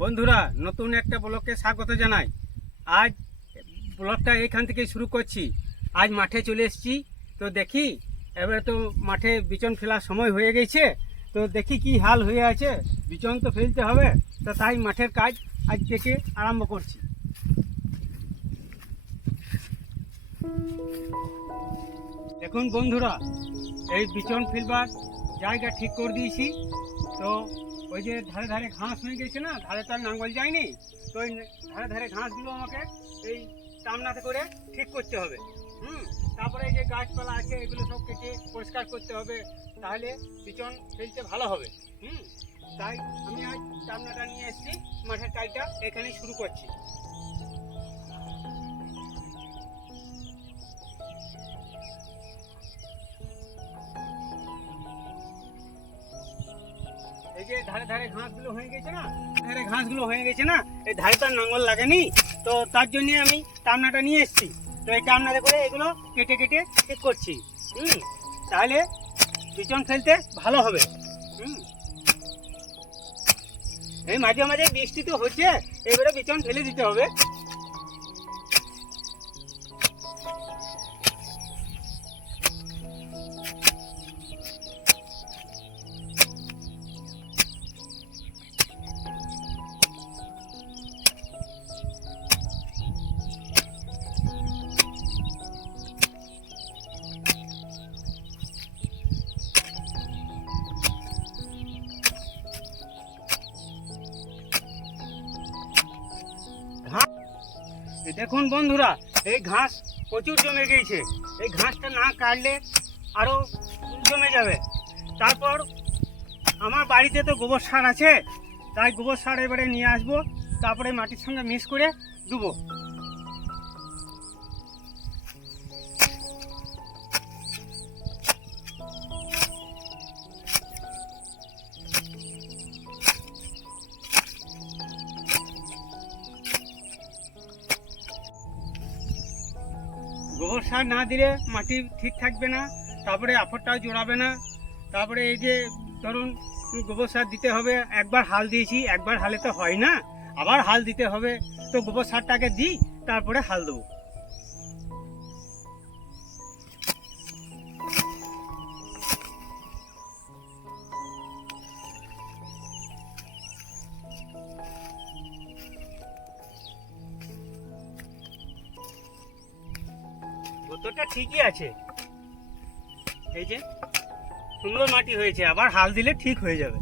বন্ধুরা, নতুন একটা ব্লগকে স্বাগত জানাই। আজ ব্লগটা এখান থেকে শুরু করছি। আজ মাঠে চলে এসেছি। তো দেখি এবারে তো মাঠে বিচন ফেলার সময় হয়ে গেছে। তো দেখি কি হাল হয়ে আছে। বিচন তো ফেলতে হবে। তো তাই মাঠের কাজ আজ থেকে আরম্ভ করছি। দেখুন বন্ধুরা, এই বিচন ফেলবার জায়গা ঠিক করে দিয়েছি। তো ওই যে ধারে ধারে ঘাস হয়ে গেছে না, ধারে তার নাঙ্গল যায়নি, তো ওই ধারে ধারে ঘাসগুলো আমাকে এই টামনাতে করে ঠিক করতে হবে। হুম, তারপরে যে গাছপালা আছে, এগুলো সব কেটে পরিষ্কার করতে হবে, তাহলে বিচন ফেলতে ভালো হবে। হুম তাই আমি আজ টামনাটা নিয়ে এসেছি, মাঠের কাজটা এখানেই শুরু করছি। এই যে ধারে ধারে ঘাসগুলো হয়ে গেছে না, ধারে ঘাসগুলো হয়ে গেছে না, এই ধারে তার নাঙ্গল লাগেনি, তো তার জন্য আমি টামনাটা নিয়ে এসেছি। তো এই টামনাতে করে এগুলো কেটে কেটে করছি, হুম, তাহলে বিচন ফেলতে ভালো হবে। এই মাঝে মাঝে বৃষ্টি তো হচ্ছে এবারে বিচন ফেলে দিতে হবে। দেখুন বন্ধুরা, এই ঘাস প্রচুর জমে গিয়েছে। এই ঘাসটা না কাটলে আরও জমে যাবে। তারপর আমার বাড়িতে তো গোবর সার আছে, তাই গোবর সার এবারে নিয়ে আসব, তারপরে মাটির সঙ্গে মিক্স করে দেবো। সার না দিলে মাটি ঠিক থাকবে না, তারপরে আফরটাও জোড়াবে না। তারপরে এই যে ধরুন গোবর সার দিতে হবে, একবার হাল দিয়েছি, একবার হালে তো হয় না। আবার হাল দিতে হবে, তো গোবর সারটাকে দিই, তারপরে হাল দেবো। গোতরটা ঠিকই আছে। এই যে, সুন্দর মাটি হয়েছে, আবার হাল দিলে ঠিক হয়ে যাবে।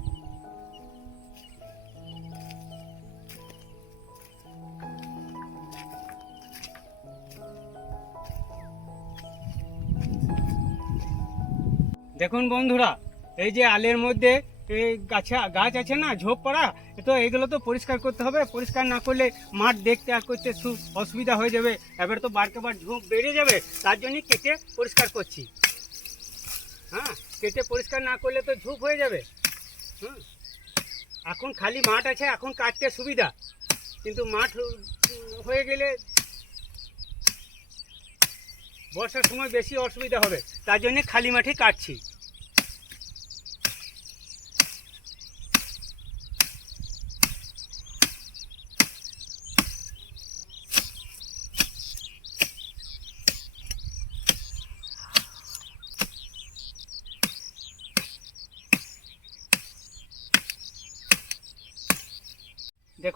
দেখুন বন্ধুরা, এই যে আলের মধ্যে এই গাছা, গাছ আছে না, ঝোপ পড়া, তো এগুলো তো পরিষ্কার করতে হবে। পরিষ্কার না করলে মাঠ দেখতে আর করতে অসুবিধা হয়ে যাবে। এবার তো বারকে বার ঝোপ বেড়ে যাবে, তার জন্যই কেটে পরিষ্কার করছি। হ্যাঁ কেটে পরিষ্কার না করলে তো ঝোপ হয়ে যাবে। হুম, এখন খালি মাঠ আছে, এখন কাটতে সুবিধা। কিন্তু মাঠ হয়ে গেলে বর্ষার সময় বেশি অসুবিধা হবে, তার জন্যে খালি মাঠে কাটছি।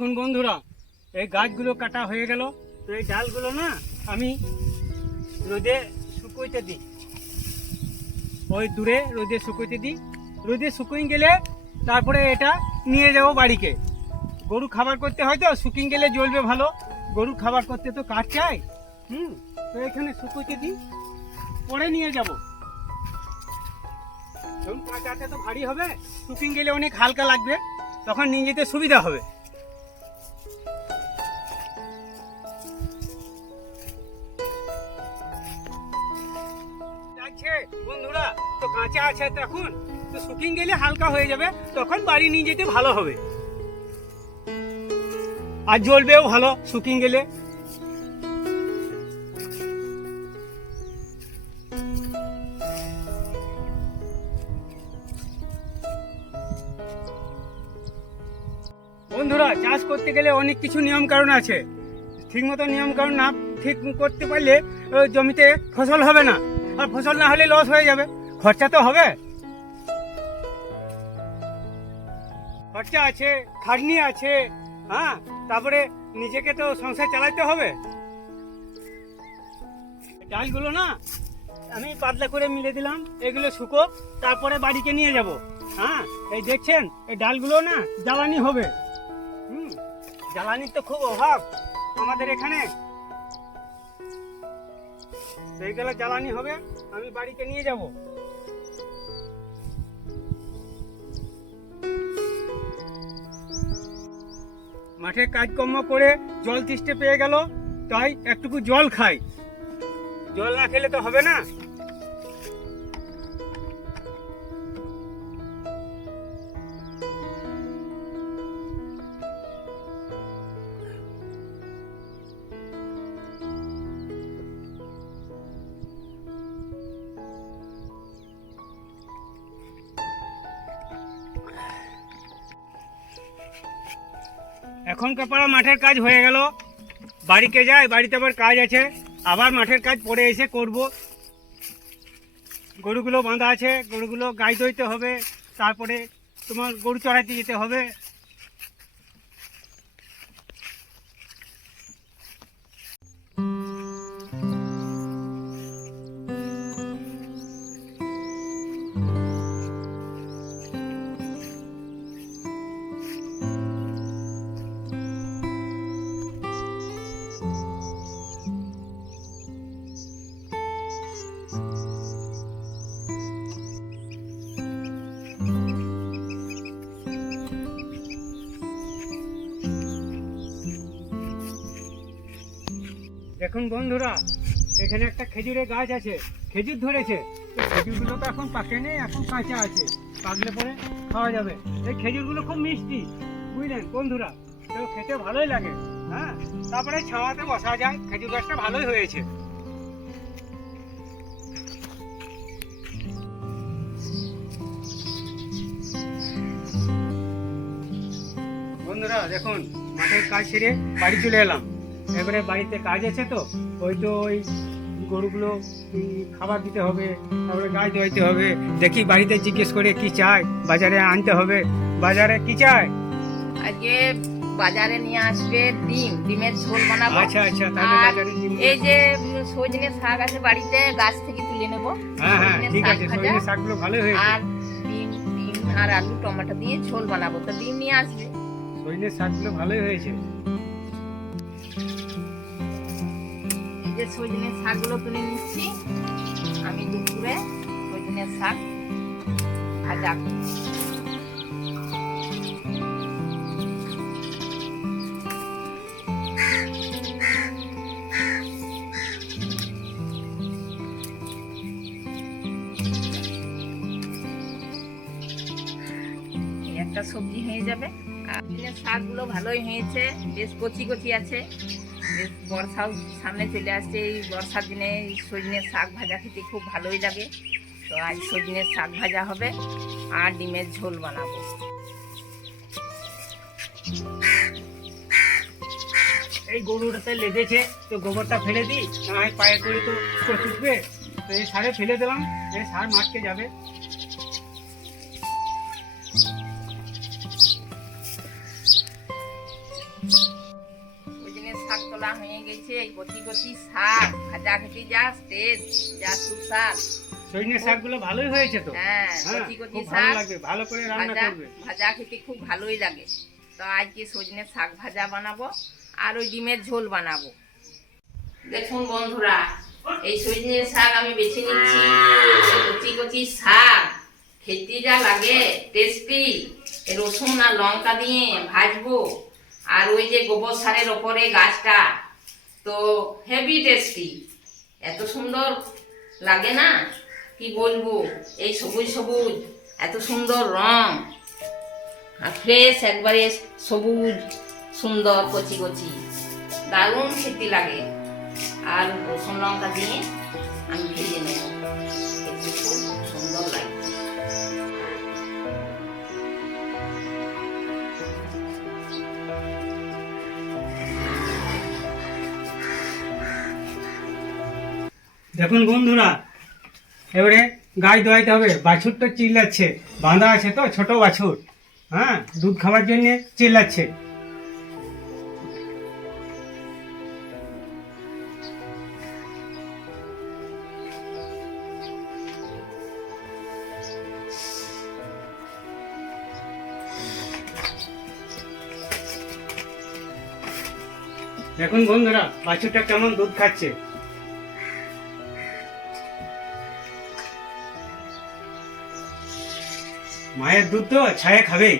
দেখুন বন্ধুরা, এই গাছগুলো কাটা হয়ে গেল। তো এই ডালগুলো না, আমি রোদে শুকোইতে দিই। ওই দূরে রোদে শুকোইতে দিই। রোদে শুকুই গেলে তারপরে এটা নিয়ে যাব বাড়িকে গরু খাবার করতে হয় তো শুকিং গেলে জ্বলবে ভালো। গরু খাবার করতে তো কাঠ চাই। হুম, তো এখানে শুকোইতে দিই, পরে নিয়ে যাব। কাঁচাতে তো ভারী হবে শুকিং গেলে অনেক হালকা লাগবে, তখন নিয়ে যেতে সুবিধা হবে। বন্ধুরা, তো কাঁচা আছে তো এখন তো শুকিং গেলে হালকা হয়ে যাবে, তখন বাড়ি নিয়ে যেতে ভালো হবে। আর জ্বলবেও ভালো শুকিয়ে গেলে। বন্ধুরা, চাষ করতে গেলে অনেক কিছু নিয়ম কারণ আছে। ঠিক মতো নিয়ম কারণ না ঠিক করতে পারলে জমিতে ফসল হবে না। আর ফসল না হলে লস হয়ে যাবে। খরচা তো হবে। খরচা আছে, খাটনি আছে হ্যাঁ? তারপরে নিজেকে তো সংসার চালাতে হবে। ডালগুলো না, আমি পাতলা করে মিলে দিলাম। এগুলো শুকো, তারপরে বাড়িকে নিয়ে যাব। হ্যাঁ? এই দেখছেন, এই ডালগুলো না জ্বালানি হবে। হুম? জ্বালানির তো খুব অভাব। আমাদের এখানে সেইগুলো জ্বালানি হবে, আমি বাড়িতে নিয়ে যাব। মাঠে কাজকর্ম করে জল তিষ্ঠে পেয়ে গেল, তাই একটুকু জল খাই। জল না খেলে তো হবে না। এখন কাপাড়া মাঠের কাজ হয়ে গেল। বাড়িতে যাই, বাড়িতে আবার কাজ আছে। আবার মাঠের কাজ পরে এসে করব। গরুগুলো বাঁধা আছে, গরুগুলো গাই দইতে হবে। তারপরে তোমার গরু চড়াইতে যেতে হবে। দেখুন বন্ধুরা, এখানে একটা খেজুরের গাছ আছে, খেজুর ধরেছে। তো খেজুরগুলো তো এখন পাকে নেই, এখন কাঁচা আছে। পাকলে পরে খাওয়া যাবে। এই খেজুরগুলো খুব মিষ্টি, বুঝলেন বন্ধুরা? তো খেতে ভালোই লাগে হ্যাঁ? তারপরে ছাওয়াতে বসা যায়, খেজুর গাছটা ভালোই হয়েছে। বন্ধুরা, দেখুন, মাঠের কাজ সেরে বাড়ি চলে এলাম। এবারে বাড়িতে কাজ আছে তো ওই তো ওই গরুগুলো খাবার দিতে হবে তারপরে গাছ ধোয়াইতে হবে দেখি বাড়িতে জিজ্ঞেস করে কি চাই বাজারে আনতে হবে বাজারে কি চাই আজকে বাজারে নিয়ে আসবে ডিম ডিমের ঝোল বানাবো আচ্ছা আচ্ছা তাহলে আর এই যে সজনে শাক আছে বাড়িতে গাছ থেকে তুলে নেব। হ্যাঁ হ্যাঁ ঠিক আছে সজনে শাকগুলো ভালো হয়েছে। আর ডিম ডিম আর আলু টমেটো দিয়ে ঝোল বানাবো তো ডিম নিয়ে আসবে। সজনে শাকগুলো ভালোই হয়েছে। এই যে সজনে শাকগুলো তুলে নিচ্ছি। আমি দুপুরে সজনে শাক ভাজা একটা সবজি হয়ে যাবে। শাকগুলো ভালোই হয়েছে, বেশ কচি কচি আছে। বর্ষাও সামনে চলে আসছে, এই বর্ষার দিনে সজনের শাক ভাজা খেতে খুব ভালোই লাগে। তো আজ সজনের শাক ভাজা হবে আর ডিমের ঝোল বানাবো। এই গরুটাতে লেগেছে, তো গোবরটা ফেলে দিই পায়ে করে তো ছুটবে তো এই সারে ফেলে দিলাম, এই সার মাঠকে যাবে। তোলা হয়ে গেছে এই কচি কচি শাক ভাজা খেতে যা টেস্ট যা সুস্বাদ। শাকগুলো ভালোই হয়েছে তো? হ্যাঁ হ্যাঁ কচি কচি শাক ভালো করে রান্না করবে। ভাজা খেতে খুব ভালোই লাগে। তো আজকে সজনে শাক ভাজা বানাবো আর ওই ডিমের ঝোল বানাবো। দেখুন বন্ধুরা এই সজনে শাক আমি বেছে নিচ্ছি। কচি কচি শাক খেতে যা লাগে টেস্টি রসুন আর লঙ্কা দিয়ে ভাজবো। আর ওই যে গোবর সারের ওপরে গাছটা, তো হেভি টেস্টি এত সুন্দর লাগে না? কি বলব? এই সবুজ সবুজ, এত সুন্দর রং। আর ফ্রেশ একবারে সবুজ, সুন্দর, কচি কচি। দারুণ খেতে লাগে। আর রসুন লঙ্কা দিয়ে আমি ভেজে নেব। দেখুন বন্ধুরা, এবারে গায়ে দোয়াইতে হবে। বাছুরটা চিল্লাচ্ছে, বাঁধা আছে তো, ছোট বাছুর। হ্যাঁ দুধ খাওয়ার জন্যে চিল্লাচ্ছে। দেখুন বন্ধুরা, বাছুরটা কেমন দুধ খাচ্ছে। মায়ের দুধ তো ছায়া খাবেই।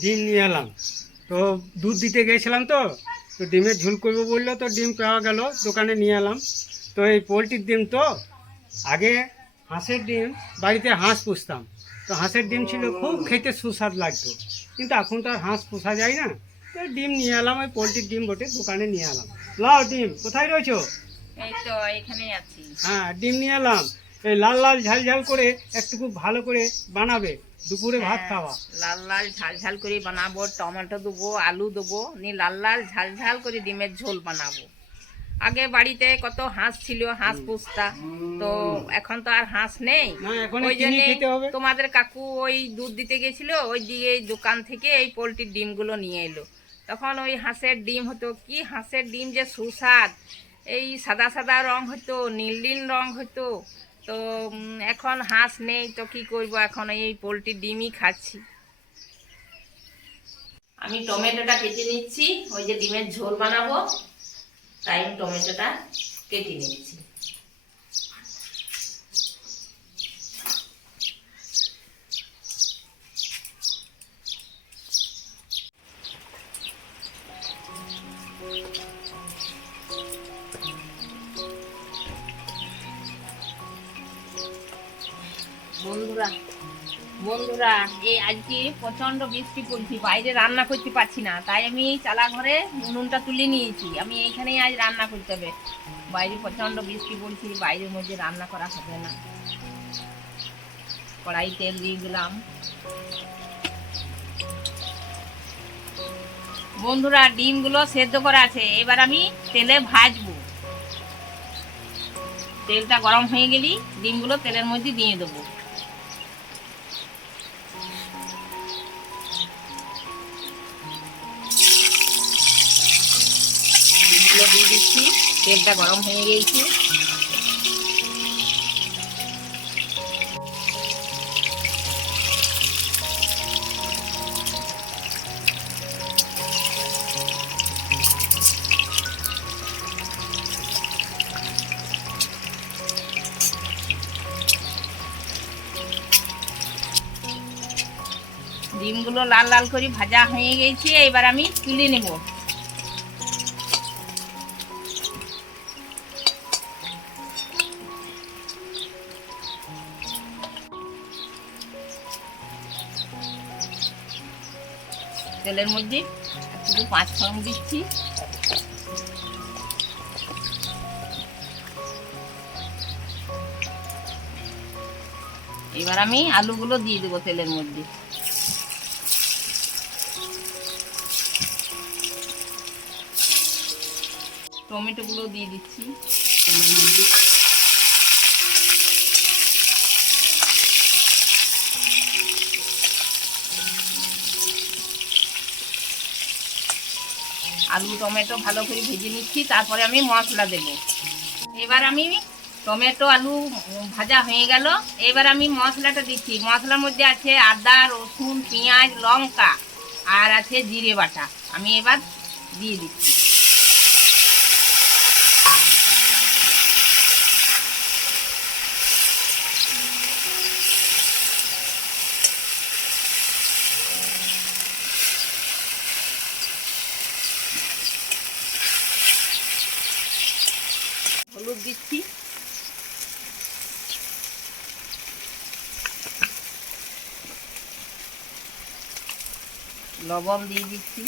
ডিম নিয়ে এলাম। তো দুধ দিতে গিয়েছিলাম তো তো ডিমের ঝুল করব বলল তো ডিম পাওয়া গেল দোকানে নিয়ে এলাম। তো এই পোলট্রির ডিম তো আগে হাঁসের ডিম বাড়িতে হাঁস পুষতাম। তো হাঁসের ডিম ছিল খুব খেতে সুস্বাদ লাগতো। কিন্তু এখন তো আর হাঁস পোষা যায় না। তো ডিম নিয়ে এলাম ওই পোলট্রির ডিম বটে দোকানে নিয়ে এলাম। লাও ডিম কোথায় রয়েছো? এই তো এখানে আছি। হ্যাঁ ডিম নিয়ে এলাম। এই লাল লাল ঝাল ঝাল করে একটু খুব ভালো করে বানাবে। দুপুরে ভাত হ্যাঁ, খাওয়া। লাল লাল ঝাল ঝাল করে বানাবো টমেটো দেবো আলু দেবো নিয়ে লাল লাল ঝাল ঝাল করে ডিমের ঝোল বানাবো। আগে বাড়িতে কত হাঁস ছিল হাঁস পুষতা তো এখন তো আর হাঁস নেই। এখন ওই জন্যে তোমাদের কাকু ওই দুধ দিতে গেছিল ওই দিয়ে দোকান থেকে এই পোলট্রির ডিমগুলো নিয়ে এলো। তখন ওই হাঁসের ডিম হতো কি হাঁসের ডিম যে সুস্বাদ এই সাদা সাদা রং হতো নীল নীল রং হতো তো এখন হাঁস নেই, তো কি করব? এখন এই পোলট্রি ডিমই খাচ্ছি। আমি টমেটোটা কেটে নিচ্ছি, ওই যে ডিমের ঝোল বানাবো, তাই টমেটোটা কেটে নিচ্ছি। বন্ধুরা এই আজকে প্রচণ্ড বৃষ্টি পড়ছি, বাইরে রান্না করতে পারছি না, তাই আমি চালা ঘরে উনুনটা তুলে নিয়েছি। আমি এইখানেই আজ রান্না করতে হবে। বাইরে প্রচণ্ড বৃষ্টি পড়ছি, বাইরের মধ্যে রান্না করা হবে না। কড়াই তেল দিয়ে দিলাম। বন্ধুরা, ডিমগুলো সেদ্ধ করা আছে, এবার আমি তেলে ভাজবো। তেলটা গরম হয়ে গেলি ডিমগুলো তেলের মধ্যে দিয়ে দেবো। তেলটা গরম হয়ে গিয়েছে। ডিমগুলো লাল লাল করে ভাজা হয়ে গেছে এবার আমি তুলে নেব। তেলের মধ্যে একটু পাঁচ ফোড়ন দিচ্ছি। এবার আমি আলুগুলো দিয়ে দেবো তেলের মধ্যে। টমেটোগুলো দিয়ে দিচ্ছি তেলের মধ্যে। আলু, টমেটো ভালো করে ভেজে নিচ্ছি, তারপরে আমি মশলা দেব। এবার আমি টমেটো আলু ভাজা হয়ে গেল। এবার আমি মশলাটা দিচ্ছি। মশলার মধ্যে আছে আদা, রসুন, পেঁয়াজ, লঙ্কা, আর আছে জিরে বাটা। আমি এবার দিয়ে দিচ্ছি। দিচ্ছি। লবণ দিয়ে দিচ্ছি।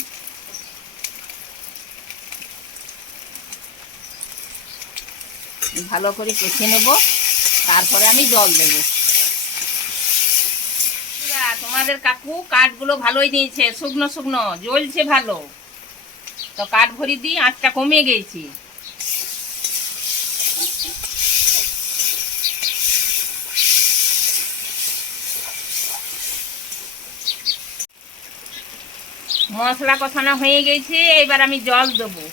ভালো করে কষে নেব, তারপরে আমি জল দেব। তোমাদের কাকু কাঠগুলো ভালোই দিয়েছে, শুকনো শুকনো, জ্বলছে ভালো। তো কাঠ ভরি দিই আঁচটা কমে গেছে। মশলা কষানো হয়ে গেছে, এবার আমি জল দেবো।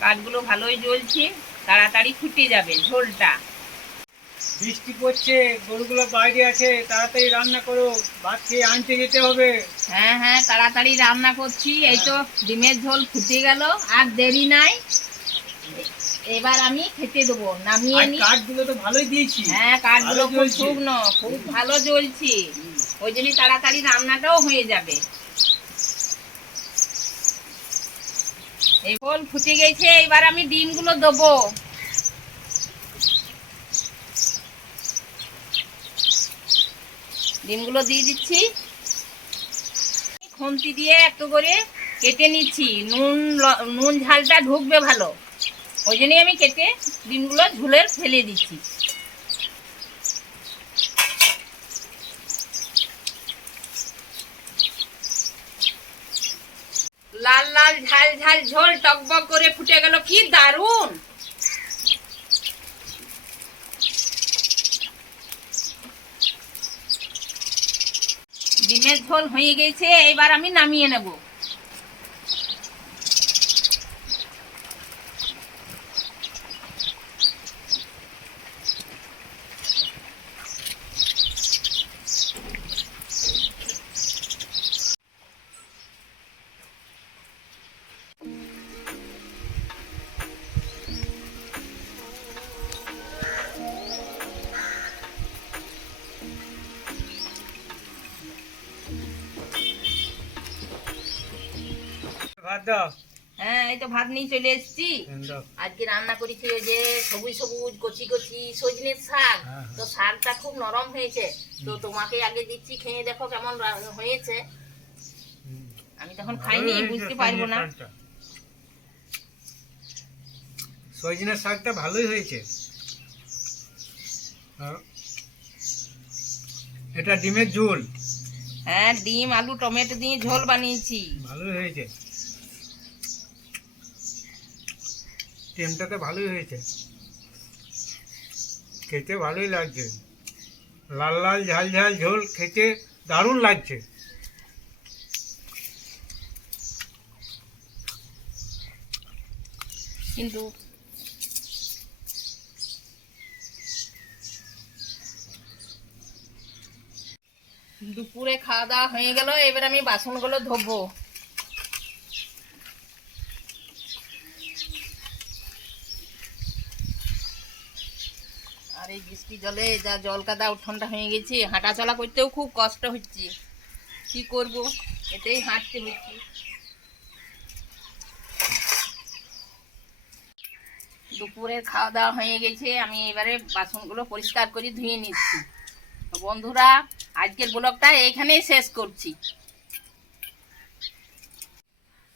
কাঠগুলো ভালোই জ্বলছে, তাড়াতাড়ি ফুটে যাবে ঝোলটা। বৃষ্টি পড়ছে গরুগুলো বাইরে আছে তাড়াতাড়ি রান্না করো ভাত খেয়ে আনতে যেতে হবে। হ্যাঁ হ্যাঁ তাড়াতাড়ি রান্না করছি। এই তো ডিমের ঝোল ফুটে গেল আর দেরি নাই। এবার আমি খেতে দেবো নামিয়ে নি। কাঠগুলো তো ভালোই দিয়েছি। হ্যাঁ কাঠগুলো খুব শুকনো খুব ভালো জ্বলছে। ওই জন্যই তাড়াতাড়ি রান্নাটাও হয়ে যাবে। এই ফুটে গেছে এবার আমি ডিমগুলো দেবো। ডিমগুলো দিয়ে দিচ্ছি। খুন্তি দিয়ে একটু করে কেটে নিচ্ছি। নুন নুন ঝালটা ঢুকবে ভালো। ওই জন্যই আমি কেটে ডিমগুলো ঝুলের ফেলে দিচ্ছি। লাল লাল ঝাল ঝাল ঝোল টকবক করে ফুটে গেল। কি দারুণ! ডিমের ঝোল হয়ে গেছে এবার আমি নামিয়ে নেব। ভাত দাও। হ্যাঁ এই তো ভাত নিয়ে চলে এসেছি। আজকে রান্না করেছি ওই যে সবুজ সবুজ কচি কচি সজনের শাক। হ্যাঁ, হ্যাঁ। তো শাকটা খুব নরম হয়েছে। তো তোমাকে আগে দিচ্ছি খেয়ে দেখো কেমন হয়েছে। আমি তখন খাইনি বুঝতে পারব না। সজনের শাকটা। ভালোই হয়েছে। এটা ডিমের ঝোল। হ্যাঁ ডিম আলু টমেটো দিয়ে ঝোল বানিয়েছি। ভালোই হয়েছে। টেমটাতে ভালোই হয়েছে। খেতে ভালোই লাগছে। লাল লাল ঝাল ঝাল ঝোল খেতে দারুণ লাগছে। কিন্তু দুপুরে খাওয়া দাওয়া হয়ে গেল, এবার আমি বাসনগুলো ধোবো। আর এই বৃষ্টি জলে, যা জল কাদা, উঠোনটা হয়ে গেছে। হাঁটা চলা করতেও খুব কষ্ট হচ্ছে। কি করব? এতেই হাঁটতে হচ্ছে। দুপুরের খাওয়া দাওয়া হয়ে গেছে। আমি এবারে বাসনগুলো পরিষ্কার করে ধুয়ে নিচ্ছি। বন্ধুরা, আজকের ব্লগটা এইখানেই শেষ করছি।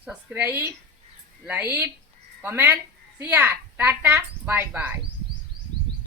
Subscribe, like, comment see ya tata bye bye